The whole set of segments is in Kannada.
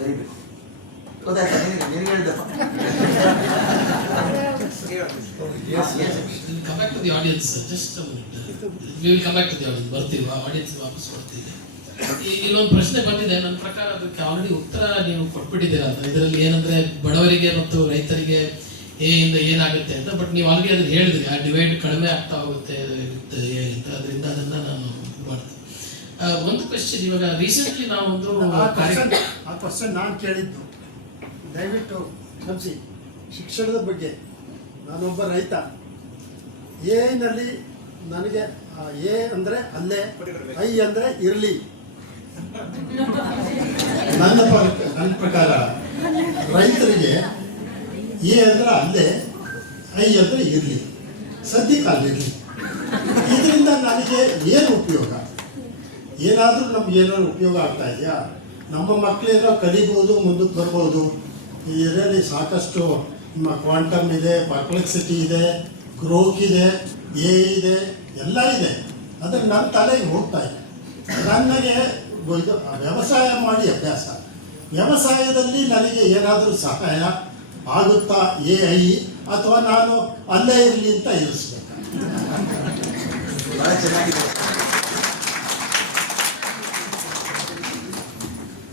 ಬರಿಬೇಕು. ಗೊತ್ತಾಯ್ತಾ ನಿನಗೆ ಹೇಳಿದಪ್ಪ. Come back to the audience, just a minute. We will come back to the audience. ಬರ್ತೀವಿ ಆಡಿಯನ್ಸ್ ವಾಪಸ್ ಬರ್ತೀವಿ. ಇಲ್ಲೊಂದು ಪ್ರಶ್ನೆ ಬಂದಿದೆ, ನನ್ನ ಪ್ರಕಾರ ಅದಕ್ಕೆ ಆಲ್ರೆಡಿ ಉತ್ತರ ನೀವು ಕೊಟ್ಬಿಟ್ಟಿದ್ದೀರಾ. ಇದರಲ್ಲಿ ಏನಂದ್ರೆ ಬಡವರಿಗೆ ಮತ್ತು ರೈತರಿಗೆ ಎ ಇಂದ ಏನಾಗುತ್ತೆ ಅಂತ, ಬಟ್ ನೀವು ಆಲ್ರೆಡಿ ಅದನ್ನ ಹೇಳಿದ್ರಿ, ಆ ಡಿವೈಡ್ ಕಡಿಮೆ ಆಗ್ತಾ ಹೋಗುತ್ತೆ ಎ ಅಂತ, ಅದರಿಂದ ಅದನ್ನ ನಾನು ಮಾಡ್ತೀನಿ. ಒಂದು ಕ್ವೆಶ್ಚನ್, ಇವಾಗ ರೀಸೆಂಟ್ಲಿ ನಾವು ಒಂದು ಆ ಕ್ವಶನ್ ನಾನು ಕೇಳಿದ್ದು, ದಯವಿಟ್ಟು ಕ್ಷಮಿಸಿ. ಶಿಕ್ಷಣದ ಬಗ್ಗೆ ನಾನೊಬ್ಬ ರೈತ, ಏನಲ್ಲಿ ನನಗೆ ಎ ಅಂದರೆ ಅಲ್ಲೇ, ಐ ಅಂದರೆ ಇರಲಿ. ನನ್ನ ಪ್ರಕಾರ ರೈತರಿಗೆ ಎ ಅಂದರೆ ಅಲ್ಲೇ, ಐ ಅಂದರೆ ಇರಲಿ, ಸದ್ಯಕ್ಕೆ ಅಲ್ಲಿರಲಿ. ಇದರಿಂದ ನನಗೆ ಏನು ಉಪಯೋಗ? ಏನಾದರೂ ನಮ್ಗೆ ಏನಾದ್ರು ಉಪಯೋಗ ಆಗ್ತಾ ಇದೆಯಾ? ನಮ್ಮ ಮಕ್ಕಳೇನೋ ಕಲಿಬೋದು, ಮುಂದಕ್ಕೆ ಬರ್ಬೋದು. ಇದರಲ್ಲಿ ಸಾಕಷ್ಟು ನಿಮ್ಮ ಕ್ವಾಂಟಮ್ ಇದೆ, ಪರ್ಪ್ಲೆಕ್ಸಿಟಿ ಇದೆ, ಗ್ರೋಕ್ ಇದೆ, ಎ ಇದೆ, ಎಲ್ಲ ಇದೆ. ಆದರೆ ನನ್ನ ತಲೆಗೆ ಹೋಗ್ತಾ ಇದೆ. ನನಗೆ ಇದು ವ್ಯವಸಾಯ ಮಾಡಿ ಅಭ್ಯಾಸ. ವ್ಯವಸಾಯದಲ್ಲಿ ನನಗೆ ಏನಾದರೂ ಸಹಾಯ ಆಗುತ್ತಾ ಎ ಐ, ಅಥವಾ ನಾನು ಅಲ್ಲೇ ಇರಲಿ ಅಂತ ಇರಿಸ್ಬೇಕು? ಬಹಳ ಚೆನ್ನಾಗಿದೆ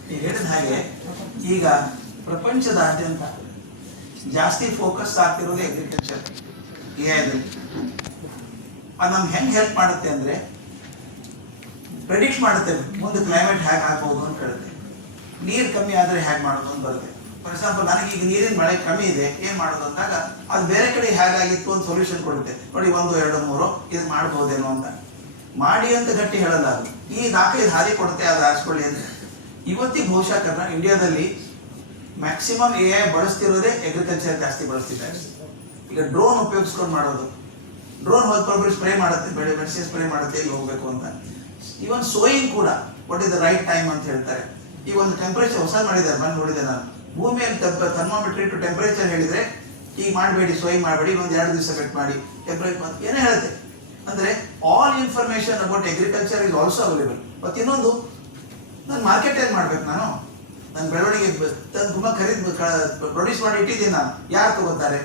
ನೀವು ಹೇಳಿದ ಹಾಗೆ. ಈಗ ಪ್ರಪಂಚದಾದ್ಯಂತ ಜಾಸ್ತಿ ಫೋಕಸ್ ಆಗ್ತಿರೋದು ಅಗ್ರಿಕಲ್ಚರ್, ಎಐದಲ್ಲಿ. ಅದು ನಮ್ಗೆ ಹೆಂಗೆ ಹೆಲ್ಪ್ ಮಾಡುತ್ತೆ ಅಂದರೆ, ಪ್ರೆಡಿಕ್ಟ್ ಮಾಡುತ್ತೆ ಮುಂದೆ ಕ್ಲೈಮೇಟ್ ಹೇಗೆ ಆಗ್ಬೋದು ಅಂತ ಹೇಳುತ್ತೆ. ನೀರು ಕಮ್ಮಿ ಆದರೆ ಹೇಗೆ ಮಾಡೋದು ಅಂತ ಬರುತ್ತೆ. ಫಾರ್ ಎಕ್ಸಾಂಪಲ್, ನನಗೀಗ ನೀರಿನ ಮಳೆ ಕಮ್ಮಿ ಇದೆ, ಏನು ಮಾಡೋದು ಅಂದಾಗ ಅದು ಬೇರೆ ಕಡೆ ಹೇಗಾಗಿತ್ತು ಅಂತ ಸೊಲ್ಯೂಷನ್ ಕೊಡುತ್ತೆ. ನೋಡಿ 1, 2, 3 ಇದು ಮಾಡ್ಬೋದೇನೋ ಅಂತ ಮಾಡಿ ಅಂತ ಗಟ್ಟಿ ಹೇಳಲ್ಲ. ಅದು ಈ 4-5 ಹಾದಿ ಕೊಡುತ್ತೆ, ಅದು ಆರಿಸ್ಕೊಳ್ಳಿ ಅಂತ. ಇವತ್ತಿಗೆ ಬಹುಶಃ ಇಂಡಿಯಾದಲ್ಲಿ ಮ್ಯಾಕ್ಸಿಮಮ್ ಎ ಐ ಬಳಸ್ತಿರೋದೇ ಅಗ್ರಿಕಲ್ಚರ್ ಜಾಸ್ತಿ ಬಳಸ್ತಿದ್ದಾರೆ. ಈಗ ಡ್ರೋನ್ ಉಪಯೋಗಿಸ್ಕೊಂಡು ಮಾಡೋದು, ಡ್ರೋನ್ ಹೋದ್ಕೊಂಡು ಸ್ಪ್ರೇ ಮಾಡುತ್ತೆ, ಬೆಳೆ ಮೆಡಿಸಿನ್ ಸ್ಪ್ರೇ ಮಾಡುತ್ತೆ ಇಲ್ಲಿ ಹೋಗ್ಬೇಕು ಅಂತ. ಇವನ್ ಸೋಯಿಂಗ್ ಕೂಡ what is the right time ಅಂತ ಹೇಳ್ತಾರೆ. ಈ ಒಂದು ಟೆಂಪರೇಚರ್ ಹೊಸ ಮಾಡಿದ್ದಾರೆ, ಬಂದು ನೋಡಿದೆ ನಾನು. ಭೂಮಿಯಲ್ಲಿ ಥರ್ಮೋಮೀಟರ್ ಇಟ್ಟು ಟೆಂಪರೇಚರ್ ಹೇಳಿದ್ರೆ ಈಗ ಮಾಡಬೇಡಿ, ಸೋಯಿಂಗ್ ಮಾಡಬೇಡಿ, ಇನ್ನೊಂದು 2 ದಿವಸ ಬೆಟ್ ಮಾಡಿ ಟೆಂಪರೇಚರ್ ಏನೇ ಹೇಳುತ್ತೆ. ಅಂದರೆ all information about agriculture is also available. ಮತ್ತು ಇನ್ನೊಂದು, ನಾನು ಮಾರ್ಕೆಟ್ ಏನು ಮಾಡ್ಬೇಕು? ನನ್ನ ಬೆಳವಣಿಗೆ ತುಂಬ ಪ್ರೊಡ್ಯೂಸ್ ಮಾಡಿ ಇಟ್ಟಿದ್ದೀನಿ ನಾನು, ಯಾರು ತಗೋತಾರೆ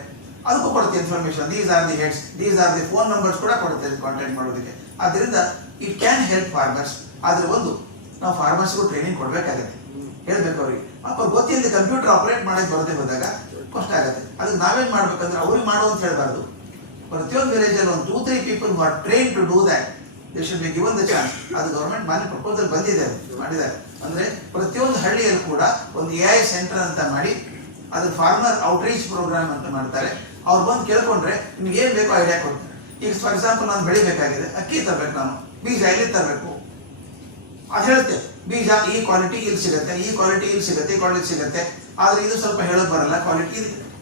ಅದಕ್ಕೂ ಕೊಡುತ್ತೆ information. These are the heads, these are the phone numbers ಕೂಡ ಕೊಡುತ್ತೆ ಕಾಂಟ್ಯಾಕ್ಟ್ ಮಾಡೋದಕ್ಕೆ. ಆದ್ದರಿಂದ ಇಟ್ ಕ್ಯಾನ್ ಹೆಲ್ಪ್ ಫಾರ್ಮರ್ಸ್. ಆದರೆ ಒಂದು, ನಾವು ಫಾರ್ಮರ್ಸ್ಗೂ ಟ್ರೈನಿಂಗ್ ಕೊಡಬೇಕಾಗತ್ತೆ, ಹೇಳ್ಬೇಕು ಅವ್ರಿಗೆ. ಅಪ್ಪ ಗೊತ್ತಿಲ್ಲದೆ ಕಂಪ್ಯೂಟರ್ ಆಪರೇಟ್ ಮಾಡೋಕ್ಕೆ ಬರದೆ ಹೋದಾಗ ಕಷ್ಟ ಆಗುತ್ತೆ. ಅದಕ್ಕೆ ನಾವೇನು ಮಾಡ್ಬೇಕಂದ್ರೆ ಅವ್ರಿಗೆ ಮಾಡು ಅಂತ ಹೇಳಬಾರ್ದು. ಪ್ರತಿಯೊಂದು ವಿಲೇಜಲ್ಲಿ ಒಂದು 2-3 people who are train to do that, they should be given the chance. ಅದು ಗೌರ್ಮೆಂಟ್ ಮಾನ್ಯ ಪ್ರಪೋಸಲ್ ಬಂದಿದೆ, ಮಾಡಿದ್ದಾರೆ. ಅಂದರೆ ಪ್ರತಿಯೊಂದು ಹಳ್ಳಿಯಲ್ಲಿ ಕೂಡ ಒಂದು ಎ ಐ ಸೆಂಟರ್ ಅಂತ ಮಾಡಿ, ಅದು ಫಾರ್ಮರ್ ಔಟ್ರೀಚ್ ಪ್ರೋಗ್ರಾಮ್ ಅಂತ ಮಾಡ್ತಾರೆ. ಅವ್ರು ಬಂದು ಕೇಳ್ಕೊಂಡ್ರೆ ನಿಮ್ಗೆ ಏನು ಬೇಕೋ ಐಡಿಯಾ ಕೊಡ್ತಾರೆ. ಈಗ ಫಾರ್ ಎಕ್ಸಾಂಪಲ್, ನಾನು ಬೆಳಿಬೇಕಾಗಿದೆ, ಅಕ್ಕಿ ತರಬೇಕು, ನಾನು ಬೀಜ ಎಲ್ಲಿ ತರಬೇಕು ಅದು ಹೇಳುತ್ತೆ. ಬೀಜ ಈ ಕ್ವಾಲಿಟಿ ಇಲ್ಲಿ ಸಿಗುತ್ತೆ, ಈ ಕ್ವಾಲಿಟಿ ಇಲ್ಲಿ ಸಿಗುತ್ತೆ, ಈ ಕ್ವಾಲಿಟಿ ಸಿಗುತ್ತೆ, ಆದರೆ ಇದು ಸ್ವಲ್ಪ ಹೇಳೋದು ಬರಲ್ಲ, ಕ್ವಾಲಿಟಿ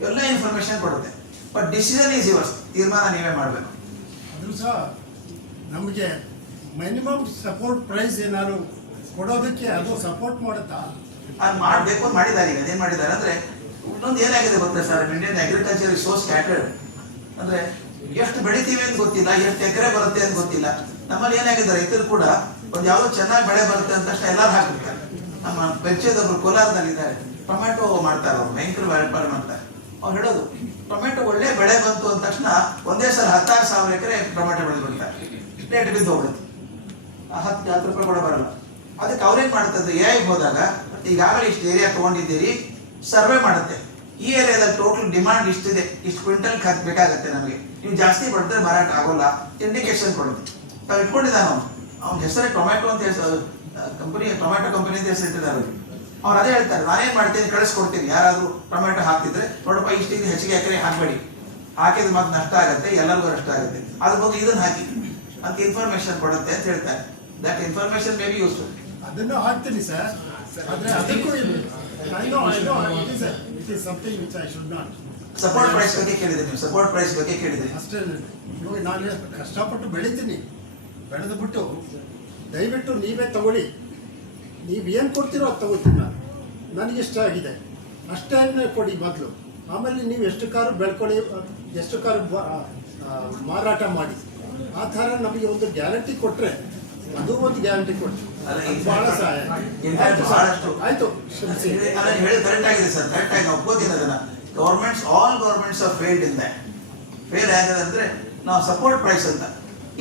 ಎಲ್ಲ ಇನ್ಫಾರ್ಮೇಶನ್ ಕೊಡುತ್ತೆ. ಬಟ್ ಡಿಸಿಷನ್ ಈಸ್ ಯುವರ್ಸ್, ತೀರ್ಮಾನ ನೀವೇ ಮಾಡಬೇಕು. ಅದು ಸಹ ನಮಗೆ ಮಿನಿಮಮ್ ಸಪೋರ್ಟ್ ಪ್ರೈಸ್ ಏನಾದ್ರು ಕೊಡೋದಕ್ಕೆ ಅದು ಸಪೋರ್ಟ್ ಮಾಡುತ್ತಾ? ಅದು ಮಾಡಬೇಕು ಅಂತ ಮಾಡಿದ್ದಾರೆ. ಈಗ ಅದೇನು ಮಾಡಿದ್ದಾರೆ ಅಂದರೆ, ಇನ್ನೊಂದು ಏನಾಗಿದೆ ಗೊತ್ತಾ sir, Indian agriculture is so scattered. ಅಂದರೆ ಎಷ್ಟು ಬೆಳಿತೀವಿ ಅಂತ ಗೊತ್ತಿಲ್ಲ, ಎಷ್ಟು ಎಕರೆ ಬರುತ್ತೆ ಅಂತ ಗೊತ್ತಿಲ್ಲ. ನಮ್ಮಲ್ಲಿ ಏನಾಗಿದೆ, ರೈತರು ಕೂಡ ಒಂದು ಯಾವುದೋ ಚೆನ್ನಾಗಿ ಬೆಳೆ ಬರುತ್ತೆ ಅಂತ ತಕ್ಷಣ ಎಲ್ಲರೂ ಹಾಕ್ಬಿಡ್ತಾರೆ. ನಮ್ಮ ಪರಿಚಯದೊಬ್ಬರು ಕೋಲಾರದಲ್ಲಿದ್ದಾರೆ, ಟೊಮೆಟೊ ಮಾಡ್ತಾರೆ, ಅವರು ಭಯಂಕರ ವ್ಯಾಪಾರ ಮಾಡ್ತಾರೆ. ಅವ್ರು ಹೇಳೋದು, ಟೊಮೆಟೊ ಒಳ್ಳೆ ಬೆಳೆ ಬಂತು ಅಂದ ತಕ್ಷಣ ಒಂದೇ ಸಲ 16,000 ಎಕರೆ ಟೊಮೆಟೊ ಬೆಳೆದ್ಬಿಡ್ತಾರೆ, ರೇಟ್ ಬಿದ್ದು ಹೋಗ್ಬಿಡುತ್ತೆ, 10 ರೂಪಾಯಿ ಕೂಡ ಬರಲ್ಲ. ಅದಕ್ಕೆ ಅವ್ರೇನು ಮಾಡ್ತಂದ್ರೆ, ಎ ಐ ಹೋದಾಗ ಈಗಾಗಲೇ ಇಷ್ಟು ಏರಿಯಾ ತೊಗೊಂಡಿದ್ದೀರಿ, ಸರ್ವೆ ಮಾಡುತ್ತೆ, ಈ ಏರಿಯಾದಲ್ಲಿ ಟೋಟಲ್ ಡಿಮಾಂಡ್ ಇಷ್ಟಿದೆ, ಇಷ್ಟು ಕ್ವಿಂಟಲ್ ಬೇಕಾಗುತ್ತೆ ನಮಗೆ, ನೀವು ಜಾಸ್ತಿ ಪಡೆದ್ರೆ ಮಾರಾಟ ಆಗೋಲ್ಲ, ಇಂಡಿಕೇಶನ್ ಕೊಡುತ್ತೆ. ತಾವು ಇಟ್ಕೊಂಡಿದ್ದಾನೆ ಅವ್ನ ಹೆಸರೇ ಟೊಮೆಟೊ ಅಂತ ಕಂಪನಿ, ಟೊಮೆಟೊ ಕಂಪನಿ ಅಂತ ಹೆಸರಿಟ್ಟಿದ್ದಾರೆ. ಅವ್ರು ಅದೇ ಹೇಳ್ತಾರೆ, ನಾನೇನು ಮಾಡ್ತೀನಿ, ಕಳಿಸ್ಕೊಡ್ತೀನಿ. ಯಾರಾದರೂ ಟೊಮೆಟೊ ಹಾಕ್ತಿದ್ರೆ ನೋಡಪ್ಪ, ಇಷ್ಟಿಗೆ ಹೆಚ್ಚಿಗೆ ಎಕರೆ ಹಾಕಬೇಡಿ, ಹಾಕಿದ್ರೆ ಮತ್ತೆ ನಷ್ಟ ಆಗುತ್ತೆ, ಎಲ್ಲರಿಗೂ ನಷ್ಟ ಆಗುತ್ತೆ, ಅದ್ರ ಬಗ್ಗೆ ಇದನ್ನು ಹಾಕಿ ಅಂತ ಇನ್ಫಾರ್ಮೇಶನ್ ಕೊಡುತ್ತೆ ಅಂತ ಹೇಳ್ತಾರೆ. That information may be useful. ಅದನ್ನು ಹಾಕ್ತೀನಿ ಸರ್, ಆದರೆ ಅದಕ್ಕೂ ಸಪೋರ್ಟ್ ಪ್ರೈಸ್ ಬಗ್ಗೆ ಕೇಳಿದೆ ನೀವು, ಸಪೋರ್ಟ್ ಪ್ರೈಸ್ ಬಗ್ಗೆ ಕೇಳಿದೆ ಅಷ್ಟೇ. ನೋಡಿ, ನಾನು ಕಷ್ಟಪಟ್ಟು ಬೆಳಿತೀನಿ, ಬೆಳೆದು ಬಿಟ್ಟು ದಯವಿಟ್ಟು ನೀವೇ ತಗೊಳ್ಳಿ, ನೀವು ಏನು ಕೊಡ್ತೀರೋ ಅದು ತಗೋತೀನಿ ನಾನು, ನನಗೆ ಇಷ್ಟ ಆಗಿದೆ ಅಷ್ಟೇ ಕೊಡಿ ಮೊದಲು. ಆಮೇಲೆ ನೀವು ಎಷ್ಟು ಕಾರು ಬೆಳ್ಕೊಳ್ಳಿ, ಎಷ್ಟು ಕಾರು ಮಾರಾಟ ಮಾಡಿ, ಆ ಥರ ನಮಗೆ ಒಂದು ಗ್ಯಾರಂಟಿ ಕೊಟ್ಟರೆ, ಅದು ಒಂದು ಗ್ಯಾರಂಟಿ ಕೊಟ್ಟರೆ ಅಲ್ಲ ಬಹಳ ಸಹಾಯ. ಇನ್ಫ್ಯಾಕ್ಟ್ ಬಹಳಷ್ಟು ಆಯ್ತು ಕ್ಷಮಿಸಿ. ಅಲ್ಲ ಹೇಳಿ ಕರೆಕ್ಟ್ ಆಗಿದೆ ಸರ್, ಕರೆಕ್ಟ್ ಆಗಿ ಒಪ್ಕೋತೀನಿ ಅದನ್ನ. Governments all governments R failed in that. Fail ಆಗಿದೆ ಅಂದ್ರೆ ನಾವು ಸಪೋರ್ಟ್ ಪ್ರೈಸ್ ಅಂತ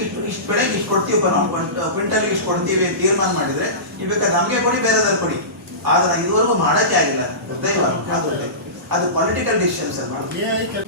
ಇಷ್ಟು ಬೆಳೆಗೆ ಇಷ್ಟು ಕೊಡ್ತೀವಪ್ಪ, ನಾವು ಕ್ವಿಂಟಲ್ಗೆ ಇಷ್ಟು ಕೊಡ್ತೀವಿ ಅಂತ ತೀರ್ಮಾನ ಮಾಡಿದ್ರೆ ನೀವು ಬೇಕಾದ್ರೆ ನಮಗೆ ಕೊಡಿ, ಬೇರೆದಾರು ಕೊಡಿ. ಆದ್ರೆ ಇದುವರೆಗೂ ಮಾಡೋಕ್ಕೆ ಆಗಿಲ್ಲ. ದೈವ ಅದು ಪೊಲಿಟಿಕಲ್ ಡಿಸಿಷನ್ಸ್ ಅಲ್ಲ.